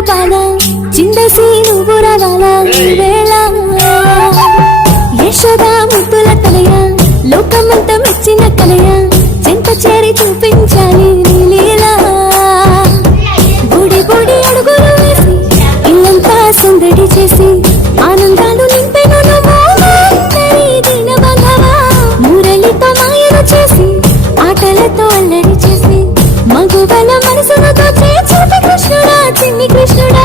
గోపాల చిందేసి నువ్వు రావాలా వేళ యశోదా ముద్దుల తనయ లోకమంతా మెచ్చిన కలయ చెంత చేరి చూపించాలి నీ లీలా బుడి బుడి అడుగులు వేసి ఇల్లంతా సందడి చేసి ఆనందాలు నింపెను దీన బంధవా మురళితో మాయలు చేసి ఆటలతో అల్లరి చేసి మగువల మనసును దోచే చూపి కృష్ణుడా చిన్ని కృష్ణుడా